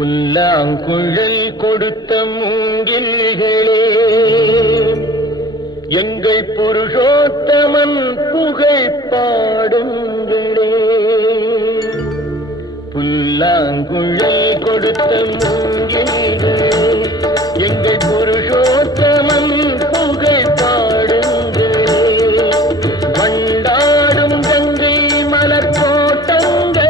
புல்லாங்குழல் கொடுத்த மூங்கில்களே, எங்கள் புருஷோத்தமன் புகழ் பாடுங்களே. புல்லாங்குழல் கொடுத்த மூங்கில்களே, எங்கள் புருஷோத்தமன் புகழ் பாடுங்களே. வண்டாடும் கங்கை மலர் கோட்டங்களே,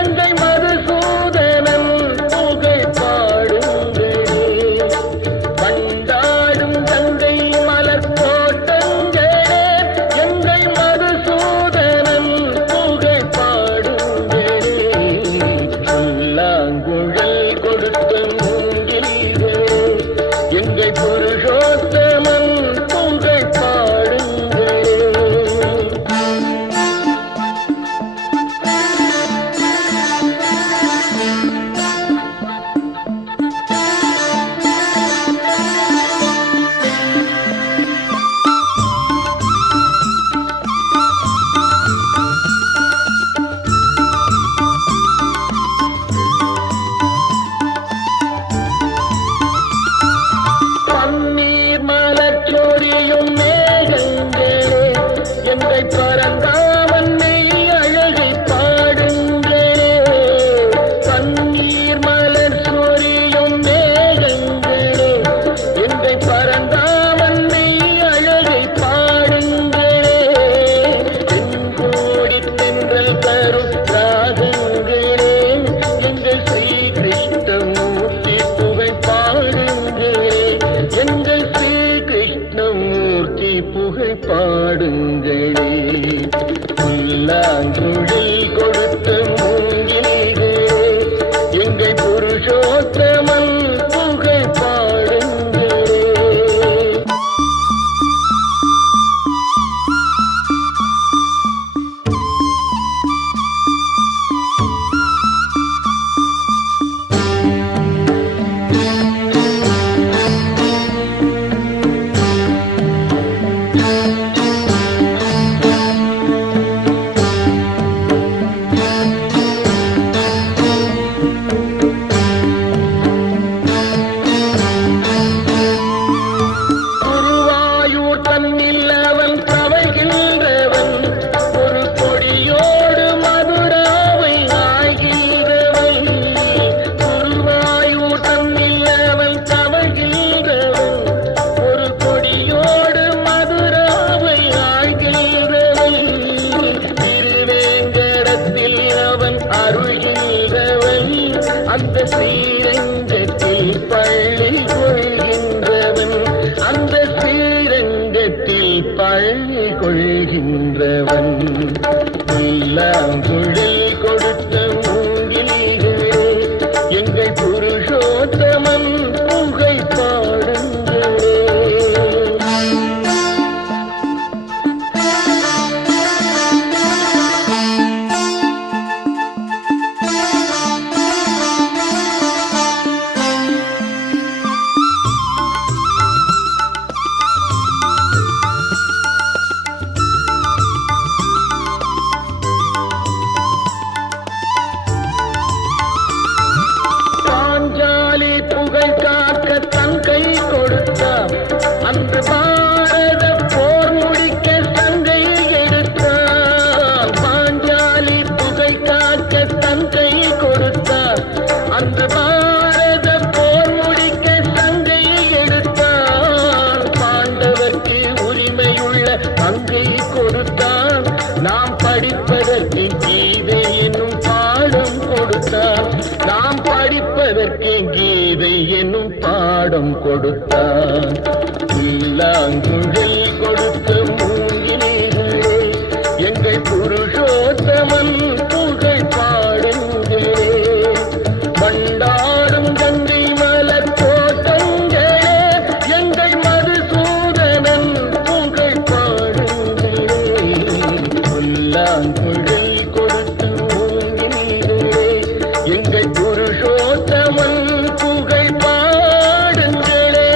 எங்கள் மதுசூதனன் புகழ் பாடுங்களே. வண்டாடும் கங்கை மலர் கோட்டங்களே, எங்கள் மதுசூதனன் புகழ் பாடுங்களே. புல்லாங்குழல் கொடுத்த மூங்கில்களே, எங்கள் புருஷோத்தமன் புகழ் பாடுங்களே. பன்னீர் மலர் சொரியும் மேகங்களே, எங்கள் பரந்தாமன் மெய் அழகை பாடுங்களே. பன்னீர் மலர் சொரியும் மேகங்களே, எங்கள் பரந்தாமன் மெய் அழகை பாடுங்களே. தென்கோடி தென்றல் தரும் ராகங்களே, எங்கள் ஸ்ரீ கிருஷ்ணமூர்த்தி புகழ் பாடுங்களே. எங்கள் ஸ்ரீ கிருஷ்ணமூர்த்தி புகழ் பாடுங்களே. புல்லாங்குழல் கொடுத்த மூங்கில்களே, எங்கள் புருஷோத்தமன் புகழ் பாடுங்களே. குருவாயூர் தன்னில் அவன் தவழ்கின்றவன், ஒரு கொடியோடு மதுராவை ஆகின்றவன். குருவாயூர் தன்னில் அவன் தவழ்கின்றவன், ஒரு கொடியோடு மதுராவை ஆகின்றவன். திருவேங்கடத்தில் அவன் அருள்கின்றவன், அந்த ஸ்ரீரங்கத்தில் பள்ளி கொள்கின்றவன். அந்த ஸ்ரீரங்கத்தில் பள்ளி கொள்கின்றவன். புல்லாங்குழல் கொடுத்த மூங்கில்களே, எங்கள் புருஷோத்தமன் புகழ் பாடுங்களே. பாஞ்சாலி புகழ் காக்க தன் கை கொடுத்தார், அன்று பாரத போர் முடிக்க சங்கை எடுத்தார். பாஞ்சாலி புகழ் காக்க தன் கை கொடுத்தார், அன்று பாரத போர் முடிக்க சங்கை எடுத்தார். பாண்டவர்க்கு உரிமையுள்ள பங்கை கொடுத்தார், நாம் படிப்பதற்கு கீதை என்னும் பாடம் கொடுத்தார். நாம் படிப்பதற்கு கீதை என்னும் பாடம் கொடுத்தார். புல்லாங்குழல் கொடுத்த மூங்கில்களே, எங்கள் புருஷோத்தமன் புகழ் பாடுங்களே. வண்டாடும் கங்கை மலர் கோட்டங்களே, எங்கள் மதுசூதனன் புகழ் பாடுங்களே. புல்லாங்குழல் கொடுத்த மூங்கில்களே, எங்கள் புருஷோத்தமன் புகழ் பாடுங்களே.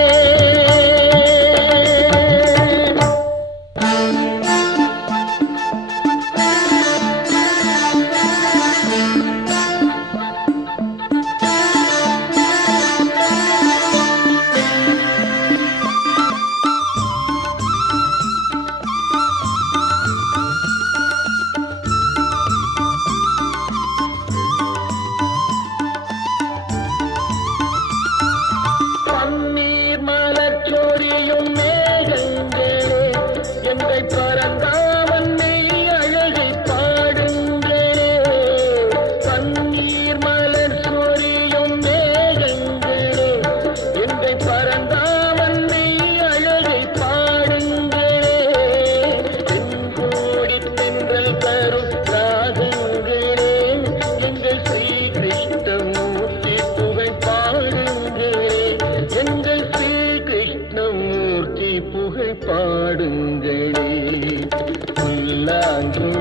பாடுங்களே. புல்லாங்கு